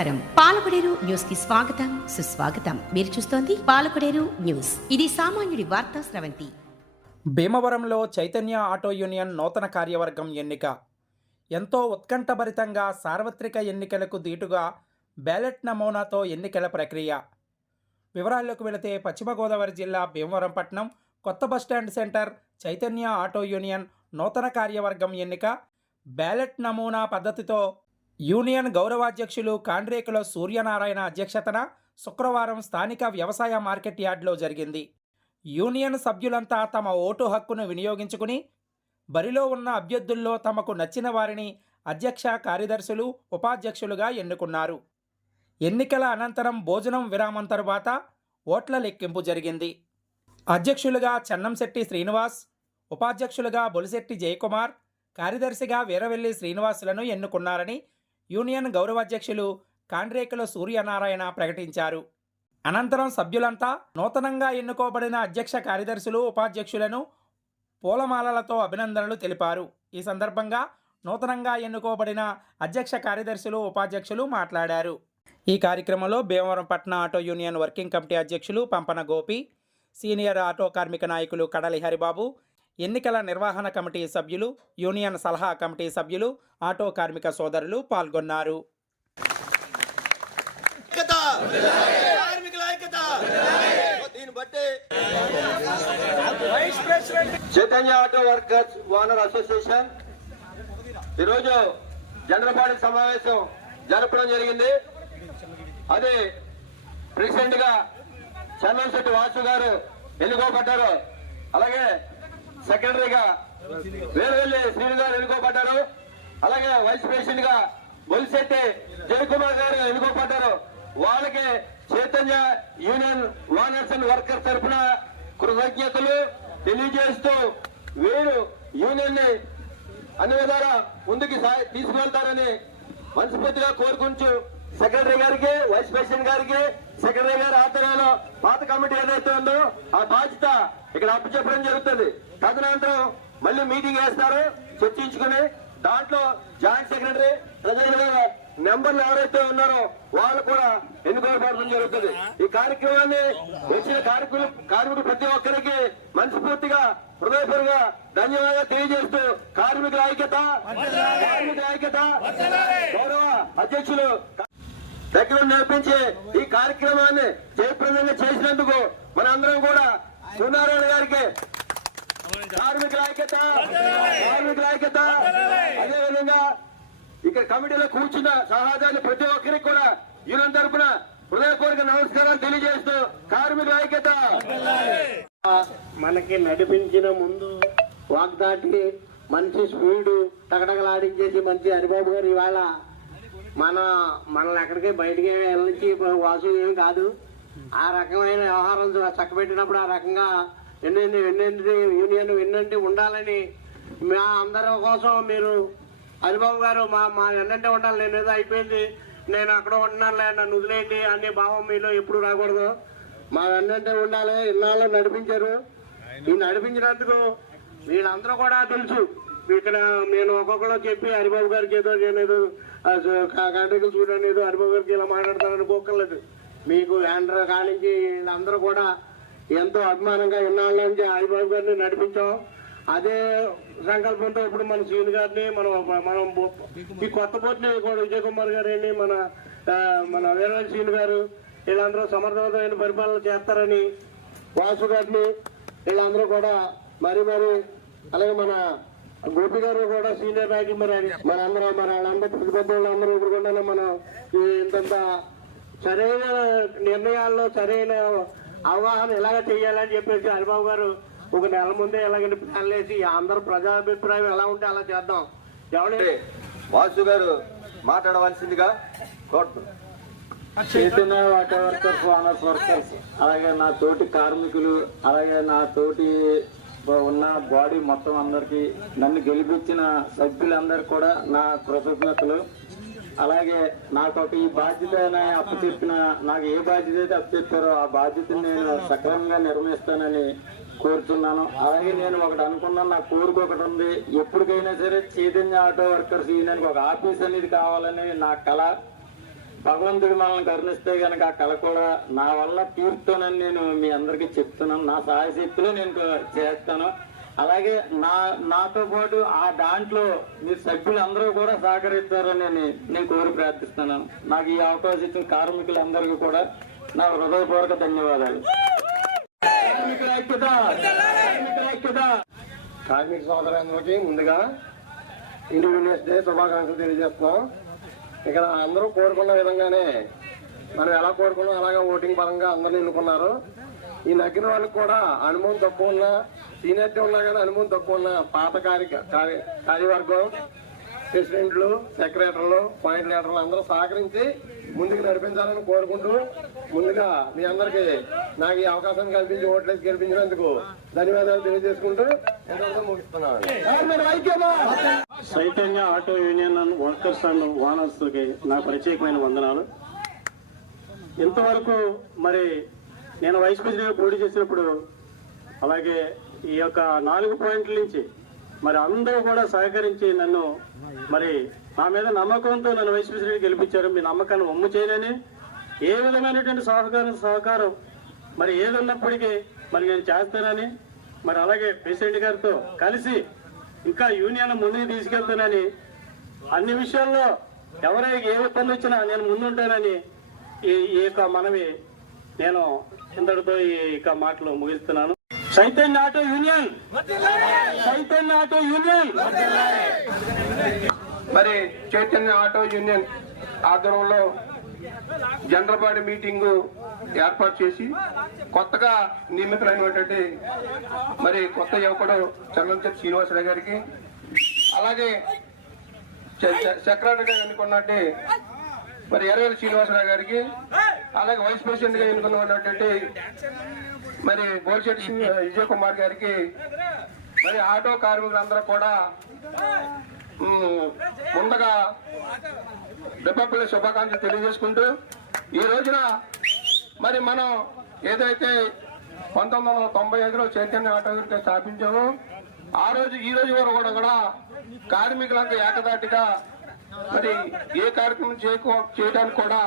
నమస్కారం. పాలకుడేరు న్యూస్కి స్వాగతం సుస్వాగతం. మీరు చూస్తోంది పాలకుడేరు న్యూస్. ఇది సామాన్యుడి వార్తా స్రవంతి. భీమవరంలో చైతన్య ఆటో యూనియన్ నూతన కార్యవర్గం ఎన్నిక. ఎంతో ఉత్కంఠభరితంగా సార్వత్రిక ఎన్నికలకు దీటుగా బ్యాలెట్ నమూనాతో ఎన్నికల ప్రక్రియ. వివరాల్లోకి వెళితే పశ్చిమ గోదావరి జిల్లా భీమవరం పట్టణం కొత్త bus stand centre Chaitanya auto union నూతన కార్యవర్గం ఎన్నిక. బ్యాలెట్ నమూనా పద్ధతితో యూనియన్ గౌరవాధ్యక్షులు కాండ్రేకుల సూర్యనారాయణ అధ్యక్షతన శుక్రవారం స్థానిక వ్యవసాయ మార్కెట్ యార్డ్లో జరిగింది. యూనియన్ సభ్యులంతా తమ ఓటు హక్కును వినియోగించుకుని బరిలో ఉన్న అభ్యర్థుల్లో తమకు నచ్చిన వారిని అధ్యక్ష కార్యదర్శులు ఉపాధ్యక్షులుగా ఎన్నుకున్నారు. ఎన్నికల అనంతరం భోజనం విరామం తరువాత ఓట్ల లెక్కింపు జరిగింది. అధ్యక్షులుగా చెన్నంశెట్టి శ్రీనివాస్ ఉపాధ్యక్షులుగా బొలిశెట్టి జయకుమార్ కార్యదర్శిగా వీరవెల్లి శ్రీనివాసులను ఎన్నుకున్నారని యూనియన్ గౌరవాధ్యక్షులు కాండ్రేకుల సూర్యనారాయణ ప్రకటించారు. అనంతరం సభ్యులంతా నూతనంగా ఎన్నుకోబడిన అధ్యక్ష కార్యదర్శులు ఉపాధ్యక్షులను పూలమాలలతో అభినందనలు తెలిపారు. ఈ సందర్భంగా నూతనంగా ఎన్నుకోబడిన అధ్యక్ష కార్యదర్శులు ఉపాధ్యక్షులు మాట్లాడారు. ఈ కార్యక్రమంలో భీమవరం పట్న ఆటో యూనియన్ వర్కింగ్ కమిటీ అధ్యక్షులు పంపన గోపి సీనియర్ ఆటో కార్మిక నాయకులు కడలి హరిబాబు ఎన్నికల నిర్వహణ కమిటీ సభ్యులు యూనియన్ సలహా కమిటీ సభ్యులు ఆటో కార్మిక సోదరులు పాల్గొన్నారు. Chaitanya auto workers owner association. ఈరోజు జనరల్ బాడీ సమావేశం జరపడం జరిగింది. అది ప్రెసిడెంట్గా చంద్రశెట్టి వాసు గారు ఎన్నుకోబడ్డారు అలాగే సెక్రటరీగా వేరువెల్లి శ్రీను గారు ఎన్నుకోబడ్డారు అలాగే వైస్ ప్రెసిడెంట్గా బొలిశెట్టి జయకుమార్ గారు ఎన్నుకోబడ్డారు. వాళ్ళకి Chaitanya union owners and workers తరఫున కృతజ్ఞతలు తెలియజేస్తూ వీరు యూనియన్ని అన్ని విధాలా ముందుకు సా- తీసుకువెళ్తారని మనస్ఫూర్తిగా కోరుకుంటూ సెక్రటరీ గారికి వైస్ ప్రెసిడెంట్ గారికి సెక్రటరీ గారి ఆధ్వర్యంలో పాత కమిటీ ఏదైతే ఉందో ఆ బాధ్యత ఇక్కడ అప్పు చెప్పడం జరుగుతుంది. తదనంతరం మళ్ళీ మీటింగ్ వేస్తారు. చర్చించుకుని దాంట్లో జాయింట్ సెక్రటరీ ప్రజల నెంబర్లు ఎవరైతే ఉన్నారో వాళ్ళు కూడా ఎన్నుకోబడడం జరుగుతుంది. ఈ కార్యక్రమాన్ని వచ్చిన కార్మికులు కార్మికులు ప్రతి ఒక్కరికి మనస్ఫూర్తిగా హృదయపూర్వక ధన్యవాదాలు తెలియజేస్తూ కార్మికుల ఐక్యత కార్మికుల ఐక్యత గౌరవ అధ్యక్షులు దగ్గర నేర్పించి ఈ కార్యక్రమాన్ని జయప్రదంగా చేసినందుకు మనందరం కూడా సూర్యనారాయణ గారికి కార్మికుల ఐక్యత కార్మికుల ఐక్యత అదేవిధంగా ఇక్కడ కమిటీలో కూర్చున్న సహోదరులు ప్రతి ఒక్కరికి కూడా యూనియన్ తరపున హృదయపూర్వక నమస్కారాలు తెలియజేస్తూ కార్మికుల ఐక్యత మనకి నడిపించిన ముందు వాగ్దాటి మంచి స్పీడు తగడగలాడించేసి మంచి హరిబాబు గారు ఇవాళ మన మనల్ని ఎక్కడికి బయటికి వెళ్ళించి వాసు ఏం కాదు. ఆ రకమైన వ్యవహారం చక్కబెట్టినప్పుడు ఆ రకంగా ఎన్నెన్ని ఎన్నెన్ని యూనియన్ ఎన్నంటి ఉండాలని మా అందరి కోసం మీరు హరిబాబు గారు మా మా ఎన్నంటే ఉండాలి నేను ఏదో అయిపోయింది నేను అక్కడ ఉంటున్నానులే నన్ను వదిలేయండి అనే భావం మీలో ఎప్పుడు రాకూడదు. మా వెన్నంటే ఉండాలి ఇన్నాళ్ళు నడిపించారు. ఈ నడిపించినందుకు వీళ్ళందరూ కూడా తెలుసు. ఇక్కడ నేను ఒక్కొక్కరు చెప్పి హరిబాబు గారికి ఏదో నేను ఏదో కాంట్రాక్టులు చూడండి ఏదో హరిబాబు గారికి ఇలా మాట్లాడతాను అనుకోకర్లేదు మీకు ఆంధ్ర కానించి వీళ్ళందరూ కూడా ఎంతో అభిమానంగా ఇన్నాళ్ళ నుంచి హరిబాబు గారిని నడిపించాం. అదే సంకల్పంతో ఇప్పుడు మన సీన్ గారిని మనం మనం ఈ కొత్త పోటీని కూడా విజయ్ కుమార్ గారిని మన మన వీరవల్ సీన్ గారు వీళ్ళందరూ సమర్థవంతమైన పరిపాలన చేస్తారని వాసు గారిని వీళ్ళందరూ కూడా మరి మరి అలాగే మన గోపి గారు కూడా సీనియర్ నాయకులు మరి మన అందరూ మన వాళ్ళందరూ పెద్ద వాళ్ళందరూ ఇప్పుడు కూడా మనం ఇంతంత సరైన నిర్ణయాల్లో సరైన అవగాహన ఎలాగ చేయాలని చెప్పేసి హరిబాబు గారు ఒక నెల ముందే ఎలాగంటే ప్లాన్ వేసి అందరూ ప్రజాభిప్రాయం ఎలా ఉంటే అలా చేద్దాం. ఎవరి? వాసు గారు మాట్లాడవలసిందిగా కోరుతున్నాను వాటర్ వర్కర్స్ ఓనర్స్ వర్కర్స్ అలాగే నా తోటి కార్మికులు అలాగే నా తోటి ఉన్న బాడీ మొత్తం అందరికి నన్ను గెలిపించిన సభ్యులందరికీ కూడా నా కృతజ్ఞతలు. అలాగే నాకు ఒక ఈ బాధ్యత అప్పు చెప్పిన నాకు ఏ బాధ్యత అయితే అప్పు చెప్పారో ఆ బాధ్యతను నేను సక్రమంగా నిర్వహిస్తానని కోరుతున్నాను అలాగే నేను ఒకటి అనుకున్నాను నా కోరిక ఒకటి ఉంది. ఎప్పటికైనా సరే చైతన్య ఆటో వర్కర్స్ యూనియన్కి ఒక ఆఫీస్ అనేది కావాలని నా కళ. భగవంతుడు మనల్ని కరుణిస్తే గనక ఆ కళ కూడా నా వల్ల తీరుతానని నేను మీ అందరికీ చెప్తున్నాను. నా సాయశక్తిలో నేను చేస్తాను. అలాగే నా నాతో పాటు ఆ దాంట్లో మీ సభ్యులందరూ కూడా సహకరిస్తారని నేను నేను కోరి ప్రార్థిస్తున్నాను. నాకు ఈ అవకాశం ఇచ్చిన కార్మికులందరికీ కూడా నా హృదయపూర్వక ధన్యవాదాలు. ఐక్యత కార్మిక సోదరులందరికీ ముందుగా ఇండిపెండెన్స్ డే శుభాకాంక్షలు తెలియజేస్తున్నాం. ఇక్కడ అందరూ కోరుకున్న విధంగానే మనం ఎలా కోరుకున్నాం అలాగే ఓటింగ్ పరంగా అందరూ ఎన్నుకున్నారు. ఈ నగ్గిన వాళ్ళకి కూడా అనుభవం తక్కువ ఉన్న సీనియర్టీ ఉన్నా కానీ అనుభవం తక్కువ ఉన్న పాత కార్య- కార్యవర్గం ప్రెసిడెంట్లు సెక్రటరీలు పాయింట్ లీడర్లు అందరూ సహకరించి ముందుకు నడిపించాలని కోరుకుంటూ ముందుగా మీ అందరికీ నాకు ఈ అవకాశం కల్పించి ఓట్లేసి గెలిపించినందుకు ధన్యవాదాలు తెలియజేసుకుంటూ ఎంతో ముగిస్తున్నాను. Chaitanya auto union and workers and ఓనర్స్కి నా ప్రత్యేకమైన వందనాలు. ఇంతవరకు మరి నేను వైస్ ప్రెసిడెంట్ పోటీ చేసినప్పుడు అలాగే ఈ యొక్క నాలుగు పాయింట్ల నుంచి మరి అందరూ కూడా సహకరించి నన్ను మరి నా మీద నమ్మకంతో నన్ను వైస్ గెలిపించారు. మీ నమ్మకాన్ని ఒమ్ము చేయలేని ఏ విధమైనటువంటి సహకారం సహకారం మరి ఏది ఉన్నప్పటికీ మరి నేను చేస్తానని మరి అలాగే ప్రెసిడెంట్ గారితో కలిసి ఇంకా యూనియన్ ముందుకు తీసుకెళ్తానని అన్ని విషయాల్లో ఎవరైనా ఏ ఇబ్బంది వచ్చినా నేను ముందుంటానని ఈ ఈ యొక్క మనవి నేను ఇంతటితో ఈ యొక్క మాటలు ముగిస్తున్నాను. Chaitanya auto union. Chaitanya auto union. మరి చైతన్య ఆటో యూనియన్ ఆధ్వర్యంలో జనరల్ మీటింగ్ ఏర్పాటు చేసి కొత్తగా నియమితులైనటువంటి మరి కొత్త యువకుడు చంద్రశెట్టి శ్రీనివాసరావు గారికి అలాగే సెక్రటరీగా ఎన్నుకున్నట్టు మరి ఎర్రవేల శ్రీనివాసరావు గారికి అలాగే వైస్ ప్రెసిడెంట్గా ఎన్నుకున్నటువంటి మరి గోల్శెట్టి విజయ్ కుమార్ గారికి మరి ఆటో కార్మికులందరూ కూడా ముందుగా రిపబ్లిక్ శుభాకాంక్షలు తెలియజేసుకుంటూ ఈ రోజున మరి మనం ఏదైతే పంతొమ్మిది వందల తొంభై ఐదులో చైతన్య ఆటో స్థాపించాము ఆ రోజు ఈ రోజు వరకు కూడా కూడా కార్మికులంతా ఏకదాటిగా మరి ఏ కార్యక్రమం చేయకో చేయడానికి కూడా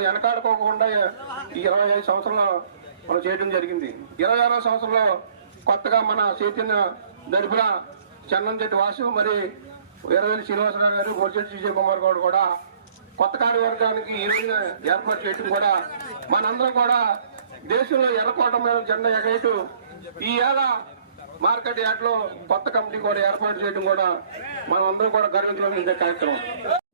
వెనకాడుకోకుండా ఈ ఇరవై ఐదు సంవత్సరంలో మనం చేయడం జరిగింది. ఇరవై ఆరో సంవత్సరంలో కొత్తగా మన చైతన్య దరిపున చెన్నంచెట్టి వాసు మరి ఎర్రవేలి శ్రీనివాసరావు గారు బొల్చెట్టి విజయ్ కుమార్ గౌడ్ కూడా కొత్త కార్యవర్గానికి ఈ రోజున ఏర్పాటు చేయడం కూడా మనందరం కూడా దేశంలో ఎర్రకోట మీద జెండా ఎగేటు ఈ ఏళ మార్కెట్ యార్డ్లో కొత్త కమిటీ కూడా ఏర్పాటు చేయడం కూడా మనం అందరం కూడా గర్వించడం కార్యక్రమం.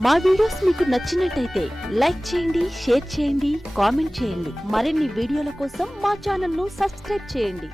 మా వీడియోస్ మీకు నచ్చినట్టయితే లైక్ చేయండి షేర్ చేయండి కామెంట్ చేయండి. మరిన్ని వీడియోల కోసం మా ఛానల్ను సబ్స్క్రైబ్ చేయండి.